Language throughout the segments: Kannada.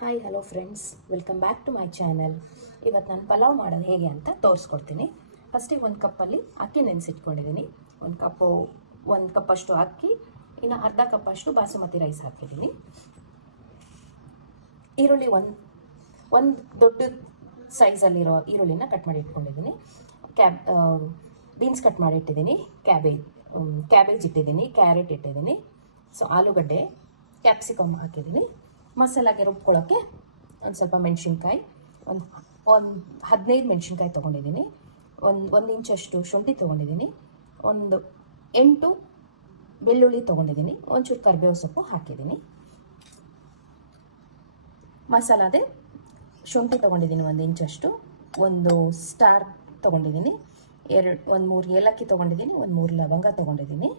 Hi hello friends, welcome back to my channel. ಇವತ್ತು ನಾನು ಪಲಾವ್ ಮಾಡೋದು ಹೇಗೆ ಅಂತ ತೋರಿಸ್ಕೊಡ್ತೀನಿ. ಫಸ್ಟಿಗೆ ಒಂದು ಕಪ್ಪಲ್ಲಿ ಅಕ್ಕಿ ನೆನೆಸಿಟ್ಕೊಂಡಿದ್ದೀನಿ. ಒಂದು ಕಪ್ಪಷ್ಟು ಅಕ್ಕಿ, ಇನ್ನು ಅರ್ಧ ಕಪ್ಪಷ್ಟು ಬಾಸುಮತಿ ರೈಸ್ ಹಾಕಿದ್ದೀನಿ. ಈರುಳ್ಳಿ ಒಂದು ದೊಡ್ಡ ಸೈಜಲ್ಲಿರೋ ಈರುಳ್ಳಿನ ಕಟ್ ಮಾಡಿ ಇಟ್ಕೊಂಡಿದ್ದೀನಿ. ಬೀನ್ಸ್ ಕಟ್ ಮಾಡಿ ಇಟ್ಟಿದ್ದೀನಿ. ಕ್ಯಾಬೇಜ್ ಇಟ್ಟಿದ್ದೀನಿ, ಕ್ಯಾರೆಟ್ ಇಟ್ಟಿದ್ದೀನಿ. ಸೊ ಆಲೂಗಡ್ಡೆ, ಕ್ಯಾಪ್ಸಿಕಮ್ ಹಾಕಿದ್ದೀನಿ. ಮಸಾಲಾಗೆ ರುಬ್ಕೊಳ್ಳೋಕ್ಕೆ ಒಂದು ಸ್ವಲ್ಪ ಮೆಣಸಿನ್ಕಾಯಿ, ಒಂದು 15 ಮೆಣಸಿನ್ಕಾಯಿ ತೊಗೊಂಡಿದ್ದೀನಿ. ಒಂದು ಇಂಚಷ್ಟು ಶುಂಠಿ ತೊಗೊಂಡಿದ್ದೀನಿ. ಒಂದು 8 ಬೆಳ್ಳುಳ್ಳಿ ತೊಗೊಂಡಿದ್ದೀನಿ. ಒಂಚೂರು ಕರಿಬೇವು ಸೊಪ್ಪು ಹಾಕಿದ್ದೀನಿ. ಮಸಾಲಾದೆ ಶುಂಠಿ ತೊಗೊಂಡಿದ್ದೀನಿ 1 ಇಂಚಷ್ಟು, ಒಂದು ಸ್ಟಾರ್ ತೊಗೊಂಡಿದ್ದೀನಿ, ಒಂದು 3 ಏಲಕ್ಕಿ ತೊಗೊಂಡಿದ್ದೀನಿ, ಒಂದು 3 ಲವಂಗ ತೊಗೊಂಡಿದ್ದೀನಿ.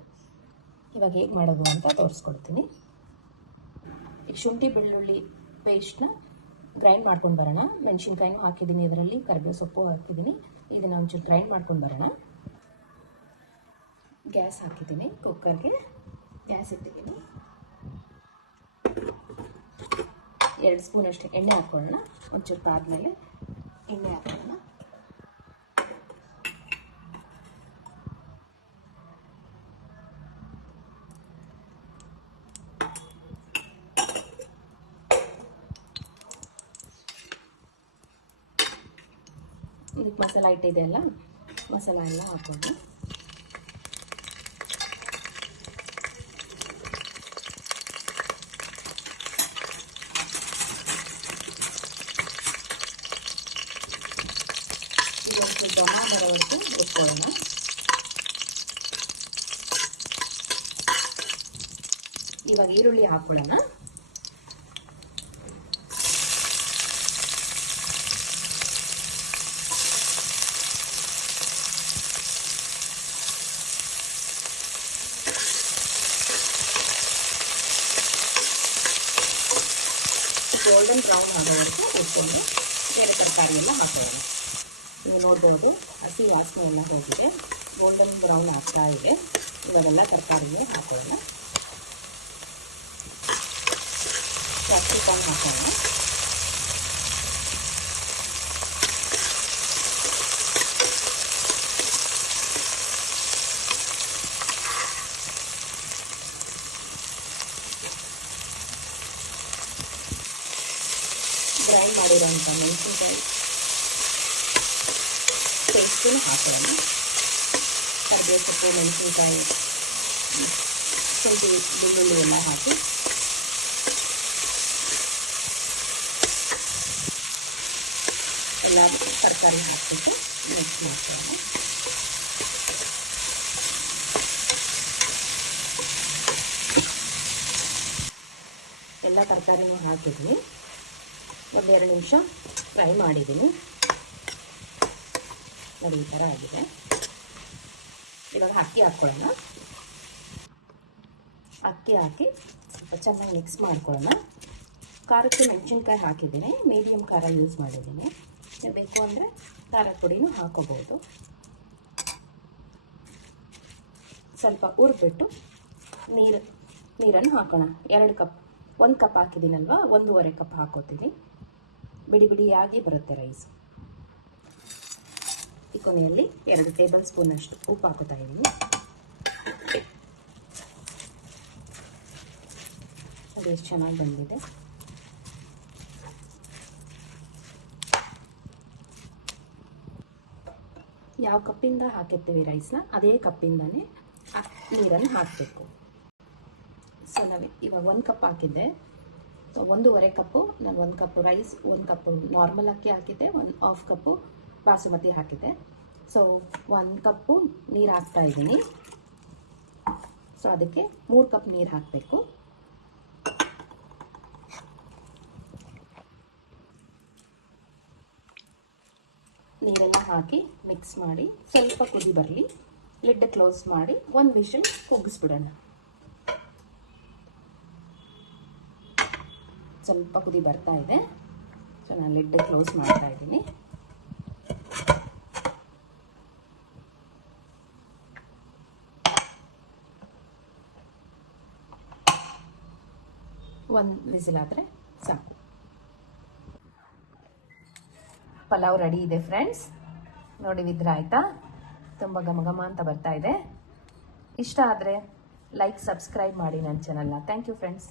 ಇವಾಗ ಹೇಗೆ ಮಾಡೋದು ಅಂತ ತೋರಿಸ್ಕೊಡ್ತೀನಿ. ಈಗ ಶುಂಠಿ ಬೆಳ್ಳುಳ್ಳಿ ಪೇಸ್ಟ್ನ ಗ್ರೈಂಡ್ ಮಾಡ್ಕೊಂಡು ಬರೋಣ. ಮೆಣಸಿನ್ಕಾಯಿನೂ ಹಾಕಿದ್ದೀನಿ, ಇದರಲ್ಲಿ ಕರಿಬೇವು ಸೊಪ್ಪು ಹಾಕಿದ್ದೀನಿ. ಇದನ್ನು ಒಂಚೂರು ಗ್ರೈಂಡ್ ಮಾಡ್ಕೊಂಡು ಬರೋಣ. ಗ್ಯಾಸ್ ಹಾಕಿದ್ದೀನಿ, ಕುಕ್ಕರ್ಗೆ ಗ್ಯಾಸ್ ಇಟ್ಟಿದ್ದೀನಿ. 2 ಸ್ಪೂನಷ್ಟು ಎಣ್ಣೆ ಹಾಕ್ಕೊಳ್ಳೋಣ. ಒಂಚೂರು ಕಾದ್ಮೇಲೆ ಎಣ್ಣೆ ಹಾಕೋಣ. ಇದಕ್ಕೆ ಮಸಾಲ ಇಟ್ಟಿದೆ ಅಲ್ಲ, ಮಸಾಲ ಎಲ್ಲ ಹಾಕ್ಕೊಂಡು ಇದೊಂದು ಬಣ್ಣ ಬರೋವರೆಗೂ ರುಬ್ಕೊಳ್ಳೋಣ. ಇವಾಗ ಈರುಳ್ಳಿ ಹಾಕ್ಕೊಳ್ಳೋಣ. ಗೋಲ್ಡನ್ ಬ್ರೌನ್ ಆಗೋವರೆಗೂ ಉಟ್ಕೊಂಡು ಬೇರೆ ತರಕಾರಿ ಎಲ್ಲ ಹಾಕೋಣ. ನೀವು ನೋಡ್ಬೋದು, ಹಸಿ ವಾಸನೆ ಎಲ್ಲ ಹೋಗಿದೆ, ಗೋಲ್ಡನ್ ಬ್ರೌನ್ ಆಗ್ತಾ ಇದೆ. ಇವಾಗೆಲ್ಲ ತರಕಾರಿಗೆ ಹಾಕೋಣ. ಕ್ಯಾಪ್ಸಿಕಮ್ ಹಾಕೋಣ. ಗ್ರೈಂಡ್ ಮಾಡಿರೋಂಥ ಮೆಣಸಿನ್ಕಾಯಿ ಪೇಸ್ಟನ್ನು ಹಾಕೋಣ. ಕರಿಬೇವು ಸೊಪ್ಪು, ಮೆಣಸಿನ್ಕಾಯಿ, ಶುಂಠಿ, ಬೆಳ್ಳುಳ್ಳಿ ಎಲ್ಲ ಹಾಕಿ ಎಲ್ಲ ತರಕಾರಿ ಹಾಕಿಬಿಟ್ಟು ಮಿಕ್ಸ್ ಮಾಡ್ಕೊಳ್ಳೋಣ. ಎಲ್ಲ ತರಕಾರಿನೂ ಹಾಕಿದ್ವಿ. 1-2 ನಿಮಿಷ ಫ್ರೈ ಮಾಡಿದ್ದೀನಿ. ನೋಡಿ, ಈ ಥರ ಆಗಿದೆ. ಇವಾಗ ಅಕ್ಕಿ ಹಾಕ್ಕೊಳ್ಳೋಣ. ಅಕ್ಕಿ ಹಾಕಿ ಸ್ವಲ್ಪ ಚೆನ್ನಾಗಿ ಮಿಕ್ಸ್ ಮಾಡ್ಕೊಳ್ಳೋಣ. ಖಾರಕ್ಕೆ ಮೆಣಸಿನ್ಕಾಯಿ ಹಾಕಿದ್ದೀನಿ, ಮೀಡಿಯಮ್ ಖಾರ ಯೂಸ್ ಮಾಡಿದ್ದೀನಿ. ಬೇಕು ಅಂದರೆ ಖಾರ ಪುಡಿನೂ ಹಾಕೋಬೋದು. ಸ್ವಲ್ಪ ಹುರಿದ್ಬಿಟ್ಟು ನೀರನ್ನು ಹಾಕೋಣ. 1 ಕಪ್ ಹಾಕಿದ್ದೀನಲ್ವ, 1.5 ಕಪ್ ಹಾಕೋತೀನಿ. ಬಿಡಿ ಬಿಡಿಯಾಗಿ ಬರುತ್ತೆ ರೈಸ್. ಈ ಕೊನೆಯಲ್ಲಿ 2 ಟೇಬಲ್ ಸ್ಪೂನಷ್ಟು ಉಪ್ಪು ಹಾಕೋತಾ ಇದ್ದೀನಿ. ಅದು ಎಷ್ಟು ಚೆನ್ನಾಗಿ ಬಂದಿದೆ. ಯಾವ ಕಪ್ಪಿಂದ ಹಾಕಿರ್ತೀವಿ ರೈಸ್ನ, ಅದೇ ಕಪ್ಪಿಂದನೇ ನೀರನ್ನು ಹಾಕಬೇಕು. ಸೊ ನಾವು ಇವಾಗ 1 ಕಪ್ ಹಾಕಿದ್ದೆ, 1.5 ಕಪ್ಪು ನಾನು 1 ಕಪ್ ರೈಸ್, 1 ಕಪ್ ನಾರ್ಮಲ್ ಅಕ್ಕಿ ಹಾಕಿದ್ದೆ, 1/2 ಕಪ್ಪು ಬಾಸುಮತಿ ಹಾಕಿದ್ದೆ. ಸೊ 1 ಕಪ್ಪು ನೀರು ಹಾಕ್ತಾ ಇದ್ದೀನಿ. ಸೊ ಅದಕ್ಕೆ 3 ಕಪ್ ನೀರು ಹಾಕಬೇಕು. ನೀರೆಲ್ಲ ಹಾಕಿ ಮಿಕ್ಸ್ ಮಾಡಿ ಸ್ವಲ್ಪ ಕುದಿ ಬರಲಿ. ಲಿಡ್ ಕ್ಲೋಸ್ ಮಾಡಿ 1 ವಿಷಲ್ ಕೂಗಿಸ್ಬಿಡೋಣ. ಸ್ವಲ್ಪ ಕುದಿ ಬರ್ತಾ ಇದೆ. ಸೊ ನಾನು ಲಿಡ್ ಕ್ಲೋಸ್ ಮಾಡ್ತಾ ಇದ್ದೀನಿ. ಒಂದು ವಿಸಿಲ್ ಆದರೆ ಸಾಕು. ಪಲಾವ್ ರೆಡಿ ಇದೆ ಫ್ರೆಂಡ್ಸ್. ನೋಡಿ ವಿದ್ರ ಆಯ್ತಾ, ತುಂಬ ಘಮ ಘಮ ಅಂತ ಬರ್ತಾ ಇದೆ. ಇಷ್ಟ ಆದರೆ ಲೈಕ್ ಸಬ್ಸ್ಕ್ರೈಬ್ ಮಾಡಿ ನನ್ನ ಚಾನಲ್ನ. Thank you friends.